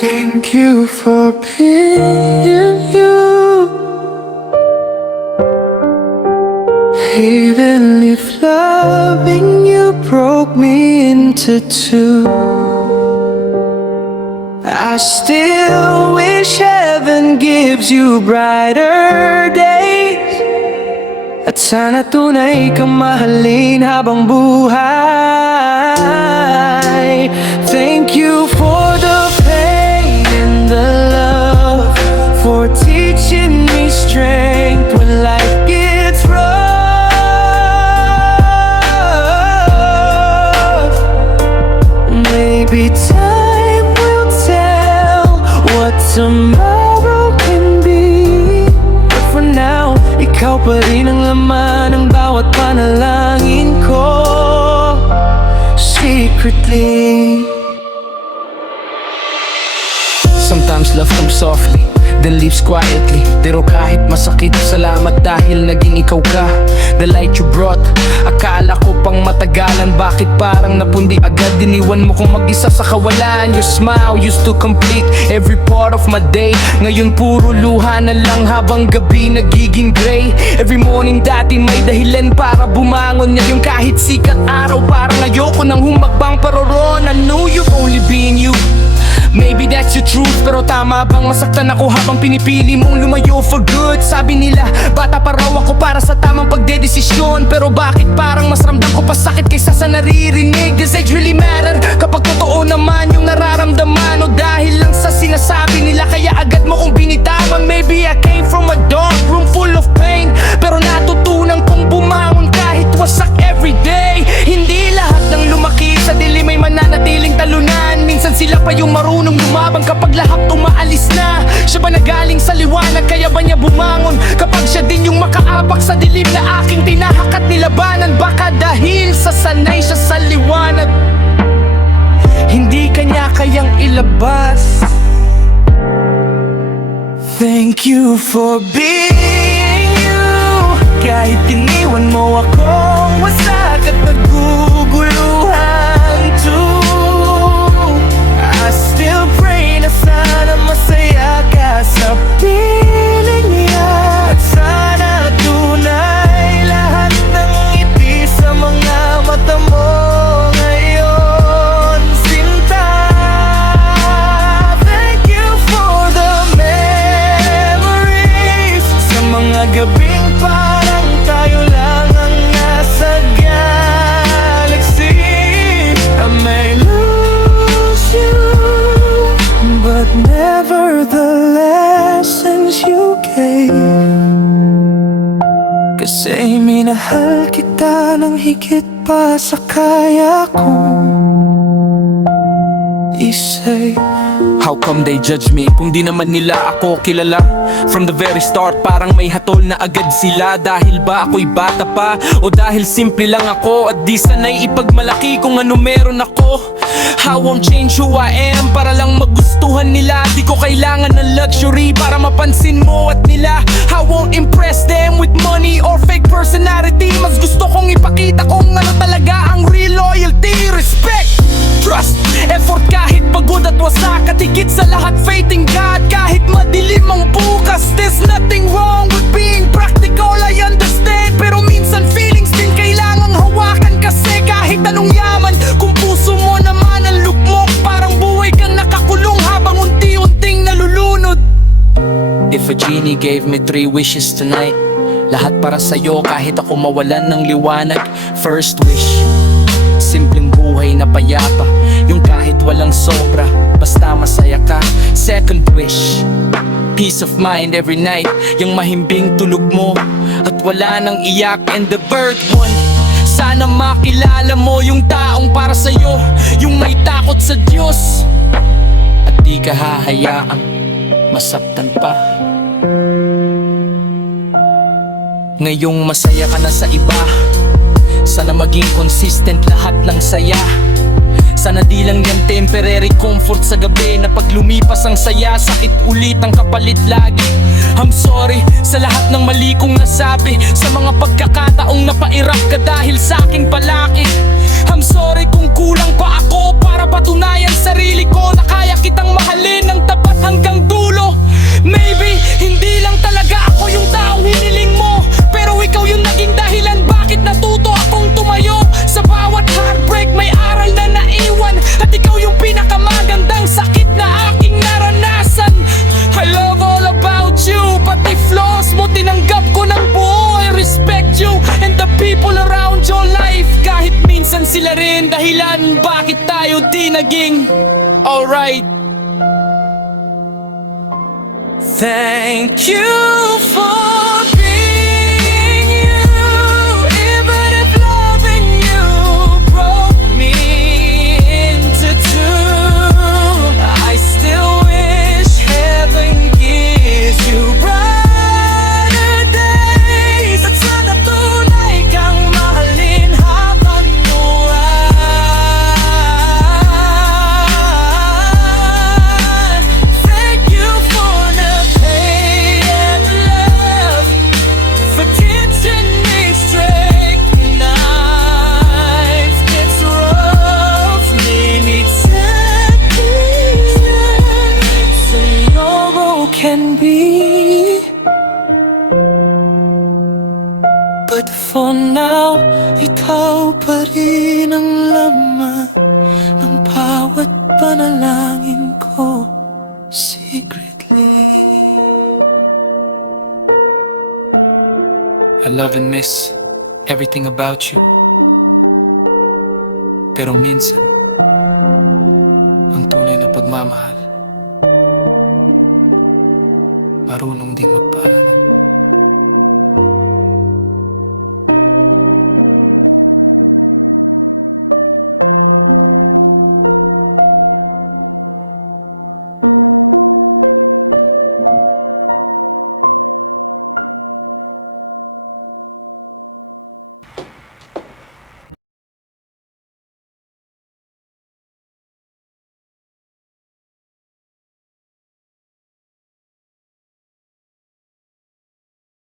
Thank you for being you. Even if loving you broke me into two, I still wish heaven gives you brighter days. At sana tunay kang mahalin habang buhay. Thank you for the pain and the love, for teaching me strength when life gets rough. Maybe time will tell what tomorrow can be, but for now, ikaw pa rin ang laman ng bawat panalangin ko. Secretly, sometimes love comes softly, then leaves quietly. Pero kahit masakit, salamat dahil naging ikaw ka. The light you brought, akala ko pang matagalan. Bakit parang napundi agad? Iniwan mo kong mag-isa sa kawalan. Your smile used to complete every part of my day. Ngayon puro luha na lang habang gabi nagiging gray. Every morning dati may dahilan para bumangon. Ngayon kahit sikat araw parang ayoko nang humagbang. Pero Ron, I knew you only being you. Maybe that's your truth, pero tama bang masaktan ako habang pinipili mong lumayo for good? Sabi nila, bata pa raw ako para sa tamang pagdedesisyon. Pero bakit parang mas ramdam ko pa sakit kaysa sa naririnig? Does it really matter kapag totoo naman yung nararamdaman? O dahil lang sa sinasabi nila kaya agad mo kong binitawan? Maybe I came from a dark room full of pain, pero natutunan kong bumangon kahit wasak everyday. Hindi lahat ng lumaki sa dilim may mananatiling talunan. Minsan sila pa yung marunong lumabang kapag lahat umaalis na. Siya ba nagaling sa liwanag kaya ba niya bumangon kapag siya din yung makaapak sa dilim na aking tinahak at nilabanan? Baka dahil sa sanay siya sa liwanag, hindi kanya kayang ilabas. Thank you for being you. Kahit iniwan mo akong wasak at naguguluhan too, I still pray na sana masaya ka sa piling niya. At sana tunay lahat ng ngiti sa mga mata mo ngayon, sinta. Thank you for the memories, sa mga gabing parang tayo lang ang nasa galaxy. I may lose you, but never the lessons you gave. Kasi minahal kita ng higit pa sa kaya kong i-say. How come they judge me kung di naman nila ako kilala? From the very start parang may hatol na agad sila. Dahil ba ako'y bata pa o dahil simple lang ako at di sanay ipagmalaki kung ano meron ako? I won't change who I am para lang magustuhan nila. Di ko kailangan ng luxury para mapansin mo at nila. I won't impress them with money or fake personality. Mas gusto kong ipakita kung ano talaga ang real loyalty. Respect, trust, effort kahit pagod at wasak. At higit sa lahat faith in God kahit madilim ang bukas. There's nothing wrong with being practical, I understand. Pero minsan feelings din kailangang hawakan. Kasi kahit anong yaman, kung puso mo naman ang lukmok, parang buhay kang nakakulong habang unti-unting nalulunod. If a genie gave me 3 wishes tonight, lahat para sa'yo kahit ako mawalan ng liwanag. First wish, simpleng buhay na payapa, yung kahit walang sobra, basta masaya ka. Second wish, peace of mind every night, yung mahimbing tulog mo at wala nang iyak. And the third one, sana makilala mo yung taong para sa'yo, yung may takot sa Diyos at di ka hahayaang masaktan pa. Ngayong masaya ka na sa iba, sana maging consistent lahat ng saya. Sana di lang yan temporary comfort sa gabi, na pag lumipas ang saya, sakit ulit ang kapalit lagi. I'm sorry sa lahat ng mali kong nasabi, sa mga pagkakataong napairak ka dahil sa aking palaki. I'm sorry kung kulang pa ako para patunayan sarili ko na kaya kitang mahalin ng dahilan bakit tayo di naging alright. Thank you for being you. Even if loving you broke me into two, I still wish heaven gives you brighter days. At sana tunay kang mahalin habang buwan. Thank you for the pain and love, for kitchen me straight when life gets rough. Maybe so you're can be, but for now, ikaw pa rin ang laman ng bawat panalangin ko secretly. I love and miss everything about you. Pero minsan, ang tunay na pagmamahal marunong ding magpaalam.